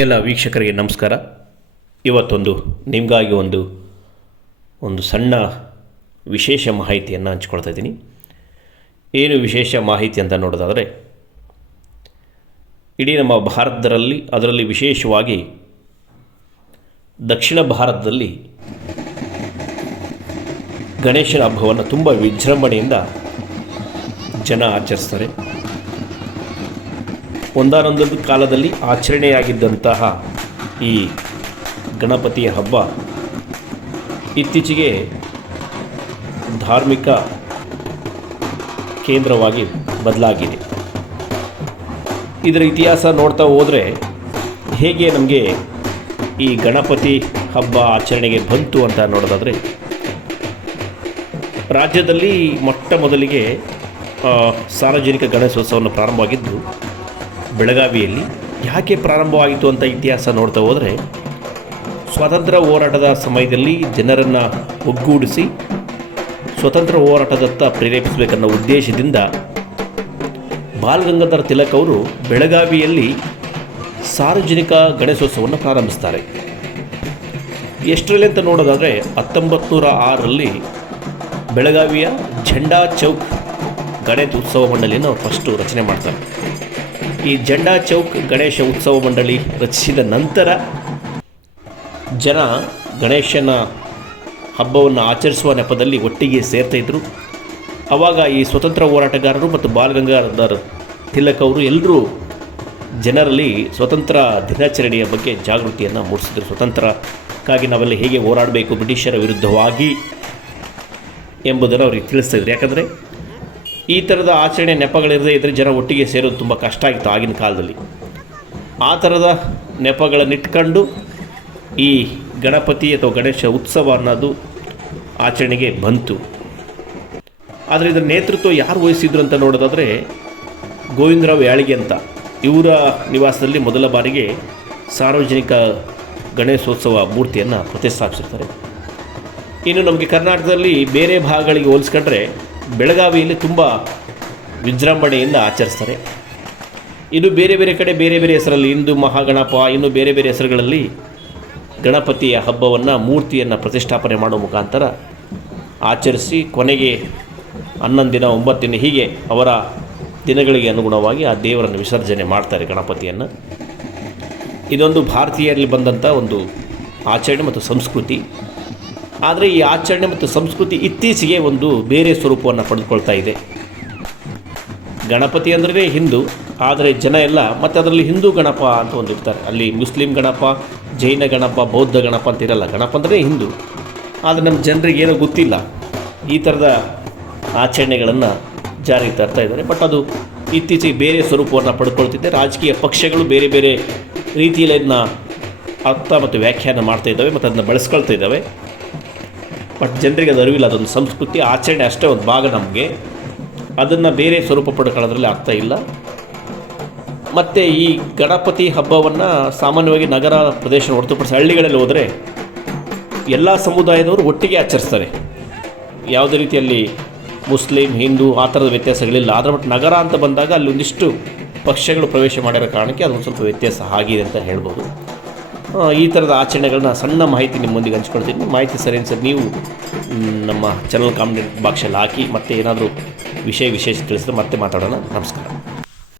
ಎಲ್ಲ ವೀಕ್ಷಕರಿಗೆ ನಮಸ್ಕಾರ. ಇವತ್ತೊಂದು ನಿಮಗಾಗಿ ಒಂದು ಒಂದು ಸಣ್ಣ ವಿಶೇಷ ಮಾಹಿತಿಯನ್ನು ಹಂಚ್ಕೊಳ್ತಾ ಇದ್ದೀನಿ. ಏನು ವಿಶೇಷ ಮಾಹಿತಿ ಅಂತ ನೋಡೋದಾದರೆ, ಇಡೀ ನಮ್ಮ ಭಾರತದಲ್ಲಿ, ಅದರಲ್ಲಿ ವಿಶೇಷವಾಗಿ ದಕ್ಷಿಣ ಭಾರತದಲ್ಲಿ ಗಣೇಶನ ಹಬ್ಬವನ್ನು ತುಂಬ ವಿಜೃಂಭಣೆಯಿಂದ ಜನ ಆಚರಿಸ್ತಾರೆ. ಒಂದಾನೊಂದೊಂದು ಕಾಲದಲ್ಲಿ ಆಚರಣೆಯಾಗಿದ್ದಂತಹ ಈ ಗಣಪತಿಯ ಹಬ್ಬ ಇತ್ತೀಚೆಗೆ ಧಾರ್ಮಿಕ ಕೇಂದ್ರವಾಗಿ ಬದಲಾಗಿದೆ. ಇದರ ಇತಿಹಾಸ ನೋಡ್ತಾ ಹೋದರೆ ಹೇಗೆ ನಮಗೆ ಈ ಗಣಪತಿ ಹಬ್ಬ ಆಚರಣೆಗೆ ಬಂತು ಅಂತ ನೋಡೋದಾದರೆ, ರಾಜ್ಯದಲ್ಲಿ ಮೊಟ್ಟ ಮೊದಲಿಗೆ ಸಾರ್ವಜನಿಕ ಗಣೇಶೋತ್ಸವವನ್ನು ಪ್ರಾರಂಭವಾಗಿದ್ದು ಬೆಳಗಾವಿಯಲ್ಲಿ ಯಾಕೆ ಪ್ರಾರಂಭವಾಯಿತು ಅಂತ ಇತಿಹಾಸ ನೋಡ್ತಾ ಹೋದರೆ, ಸ್ವಾತಂತ್ರ್ಯ ಹೋರಾಟದ ಸಮಯದಲ್ಲಿ ಜನರನ್ನು ಒಗ್ಗೂಡಿಸಿ ಸ್ವತಂತ್ರ ಹೋರಾಟದತ್ತ ಪ್ರೇರೇಪಿಸಬೇಕನ್ನೋ ಉದ್ದೇಶದಿಂದ ಬಾಲಗಂಗಾಧರ ತಿಲಕ್ ಅವರು ಬೆಳಗಾವಿಯಲ್ಲಿ ಸಾರ್ವಜನಿಕ ಗಣೇಶೋತ್ಸವವನ್ನು ಪ್ರಾರಂಭಿಸ್ತಾರೆ. ಎಷ್ಟರಲ್ಲಿ ಅಂತ ನೋಡೋದಾದರೆ ಹತ್ತೊಂಬತ್ತು ನೂರ ಆರರಲ್ಲಿ ಬೆಳಗಾವಿಯ ಝಂಡಾ ಚೌಕ್ ಗಣೇಶ ಉತ್ಸವ ಮಂಡಳಿಯನ್ನು ಫಸ್ಟು ರಚನೆ ಮಾಡ್ತಾರೆ. ಈ ಜಂಡಾ ಚೌಕ್ ಗಣೇಶ ಉತ್ಸವ ಮಂಡಳಿ ರಚಿಸಿದ ನಂತರ ಜನ ಗಣೇಶನ ಹಬ್ಬವನ್ನು ಆಚರಿಸುವ ನೆಪದಲ್ಲಿ ಒಟ್ಟಿಗೆ ಸೇರ್ತಾಯಿದ್ರು ಆವಾಗ ಈ ಸ್ವತಂತ್ರ ಹೋರಾಟಗಾರರು ಮತ್ತು ಬಾಲ್ ಗಂಗಾಧರ್ ತಿಲಕ್ ಅವರು ಎಲ್ಲರೂ ಜನರಲ್ಲಿ ಸ್ವತಂತ್ರ ದಿನಾಚರಣೆಯ ಬಗ್ಗೆ ಜಾಗೃತಿಯನ್ನು ಮೂಡಿಸಿದರು. ಸ್ವತಂತ್ರಕ್ಕಾಗಿ ನಾವೆಲ್ಲ ಹೇಗೆ ಹೋರಾಡಬೇಕು ಬ್ರಿಟಿಷರ ವಿರುದ್ಧವಾಗಿ ಎಂಬುದನ್ನು ಅವ್ರಿಗೆ ತಿಳಿಸ್ತಾಯಿದ್ರು ಯಾಕಂದರೆ ಈ ಥರದ ಆಚರಣೆ ನೆಪಗಳಿರದೇ ಇದ್ದರೆ ಜನ ಒಟ್ಟಿಗೆ ಸೇರೋದು ತುಂಬ ಕಷ್ಟ ಆಗಿತ್ತು ಆಗಿನ ಕಾಲದಲ್ಲಿ. ಆ ಥರದ ನೆಪಗಳನ್ನಿಟ್ಕೊಂಡು ಈ ಗಣಪತಿ ಅಥವಾ ಗಣೇಶ ಉತ್ಸವ ಅನ್ನೋದು ಆಚರಣೆಗೆ ಬಂತು. ಆದರೆ ಇದರ ನೇತೃತ್ವ ಯಾರು ವಹಿಸಿದ್ರು ಅಂತ ನೋಡೋದಾದರೆ ಗೋವಿಂದರಾವ್ ಯಾಳಿಗೆ ಅಂತ. ಇವರ ನಿವಾಸದಲ್ಲಿ ಮೊದಲ ಬಾರಿಗೆ ಸಾರ್ವಜನಿಕ ಗಣೇಶೋತ್ಸವ ಮೂರ್ತಿಯನ್ನು ಪ್ರತಿಷ್ಠಾಪಿಸಿರ್ತಾರೆ. ಇನ್ನು ನಮಗೆ ಕರ್ನಾಟಕದಲ್ಲಿ ಬೇರೆ ಭಾಗಗಳಿಗೆ ಹೋಲಿಸ್ಕೊಂಡ್ರೆ ಬೆಳಗಾವಿಯಲ್ಲಿ ತುಂಬ ವಿಜೃಂಭಣೆಯಿಂದ ಆಚರಿಸ್ತಾರೆ. ಇದು ಬೇರೆ ಬೇರೆ ಕಡೆ ಬೇರೆ ಬೇರೆ ಹೆಸರಲ್ಲಿ ಹಿಂದೂ ಮಹಾಗಣಪ, ಇನ್ನು ಬೇರೆ ಬೇರೆ ಹೆಸರುಗಳಲ್ಲಿ ಗಣಪತಿಯ ಹಬ್ಬವನ್ನು, ಮೂರ್ತಿಯನ್ನು ಪ್ರತಿಷ್ಠಾಪನೆ ಮಾಡೋ ಮುಖಾಂತರ ಆಚರಿಸಿ ಕೊನೆಗೆ ಹನ್ನೊಂದು ದಿನ ಒಂಬತ್ತು ದಿನ ಹೀಗೆ ಅವರ ದಿನಗಳಿಗೆ ಅನುಗುಣವಾಗಿ ಆ ದೇವರನ್ನು ವಿಸರ್ಜನೆ ಮಾಡ್ತಾರೆ ಗಣಪತಿಯನ್ನು. ಇದೊಂದು ಭಾರತೀಯರಲ್ಲಿ ಬಂದಂಥ ಒಂದು ಆಚರಣೆ ಮತ್ತು ಸಂಸ್ಕೃತಿ. ಆದರೆ ಈ ಆಚರಣೆ ಮತ್ತು ಸಂಸ್ಕೃತಿ ಇತ್ತೀಚೆಗೆ ಒಂದು ಬೇರೆ ಸ್ವರೂಪವನ್ನು ಪಡೆದುಕೊಳ್ತಾ ಇದೆ. ಗಣಪತಿ ಅಂದ್ರೆ ಹಿಂದೂ, ಆದರೆ ಜನ ಎಲ್ಲ ಮತ್ತು ಅದರಲ್ಲಿ ಹಿಂದೂ ಗಣಪ ಅಂತ ಒಂದಿರ್ತಾರೆ ಅಲ್ಲಿ ಮುಸ್ಲಿಂ ಗಣಪ, ಜೈನ ಗಣಪ, ಬೌದ್ಧ ಗಣಪ ಅಂತ ಇರಲ್ಲ. ಗಣಪ ಅಂದರೆ ಹಿಂದೂ. ಆದರೆ ನಮ್ಮ ಜನರಿಗೆ ಏನೋ ಗೊತ್ತಿಲ್ಲ. ಈ ಥರದ ಆಚರಣೆಗಳನ್ನು ಜಾರಿಗೆ ತರ್ತಾ ಇದ್ದಾರೆ. ಬಟ್ ಅದು ಇತ್ತೀಚೆಗೆ ಬೇರೆ ಸ್ವರೂಪವನ್ನು ಪಡ್ಕೊಳ್ತಿದ್ದೆ ರಾಜಕೀಯ ಪಕ್ಷಗಳು ಬೇರೆ ಬೇರೆ ರೀತಿಯಲ್ಲಿ ಅದನ್ನ ಅರ್ಥ ಮತ್ತು ವ್ಯಾಖ್ಯಾನ ಮಾಡ್ತಾ ಇದ್ದಾವೆ ಮತ್ತು ಅದನ್ನು ಬಳಸ್ಕೊಳ್ತಾ ಇದ್ದಾವೆ. ಬಟ್ ಜನರಿಗೆ ಅದು ಅರಿವಿಲ್ಲ, ಅದೊಂದು ಸಂಸ್ಕೃತಿ, ಆಚರಣೆ ಅಷ್ಟೇ ಒಂದು ಭಾಗ ನಮಗೆ. ಅದನ್ನು ಬೇರೆ ಸ್ವರೂಪ ಪಡ್ಕೊಳ್ಳೋದ್ರಲ್ಲಿ ಆಗ್ತಾ ಇಲ್ಲ. ಮತ್ತು ಈ ಗಣಪತಿ ಹಬ್ಬವನ್ನು ಸಾಮಾನ್ಯವಾಗಿ ನಗರ ಪ್ರದೇಶ ಹೊರತುಪಡಿಸಿ ಹಳ್ಳಿಗಳಲ್ಲಿ ಹೋದರೆ ಎಲ್ಲ ಸಮುದಾಯದವರು ಒಟ್ಟಿಗೆ ಆಚರಿಸ್ತಾರೆ. ಯಾವುದೇ ರೀತಿಯಲ್ಲಿ ಮುಸ್ಲಿಂ, ಹಿಂದೂ ಆ ಥರದ ವ್ಯತ್ಯಾಸಗಳಿಲ್ಲ. ಆದರೆ ಬಟ್ ನಗರ ಅಂತ ಬಂದಾಗ ಅಲ್ಲಿ ಒಂದಿಷ್ಟು ಪಕ್ಷಗಳು ಪ್ರವೇಶ ಮಾಡಿರೋ ಕಾರಣಕ್ಕೆ ಅದೊಂದು ಸ್ವಲ್ಪ ವ್ಯತ್ಯಾಸ ಆಗಿದೆ ಅಂತ ಹೇಳ್ಬೋದು. ಈ ಥರದ ಆಚರಣೆಗಳನ್ನ ಸಣ್ಣ ಮಾಹಿತಿ ನಿಮ್ಮೊಂದಿಗೆ ಹಂಚ್ಕೊಳ್ತೀನಿ ಮಾಹಿತಿ ಸರಿ ಅನ್ಸೋದು ನೀವು ನಮ್ಮ ಚಾನಲ್ ಕಾಮೆಂಟ್ ಬಾಕ್ಸಲ್ಲಿ ಹಾಕಿ ಮತ್ತೆ ಏನಾದರೂ ವಿಷಯ ವಿಶೇಷ ತಿಳಿಸಿದ್ರೆ ಮತ್ತೆ ಮಾತಾಡೋಣ. ನಮಸ್ಕಾರ.